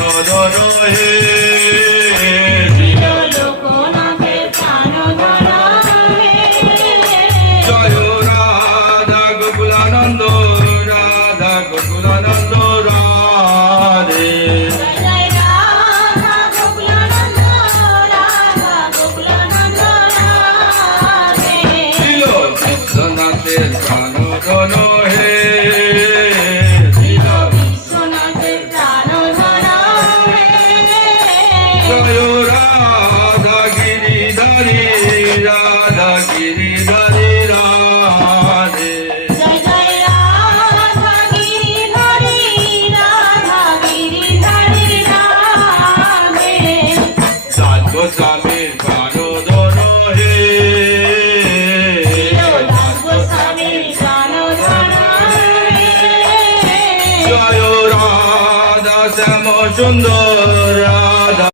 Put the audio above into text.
প্রাণধর হে লোকনাথের প্রাণধর হে জয় রাধা গোকুলানন্দ রাধা গোকুলানন্দ রাধে জয় রাধা গোকুলানন্দ রাধা গোকুলানন্দ রাধে ছিল বিশ্বনাথের প্রাণধর হে বিশ্বনাথের প্রাণধর হে জয় রাধা গিরিধারী রাধা গিরিধারী রাধে জয় জয় রাধা গিরিধারী রাধা গিরিধারী রাধে দাস গোস্বামীর প্রাণধর হে দাস গোস্বামীর প্রাণধর হে জয় রাধা শ্যাম সুন্দর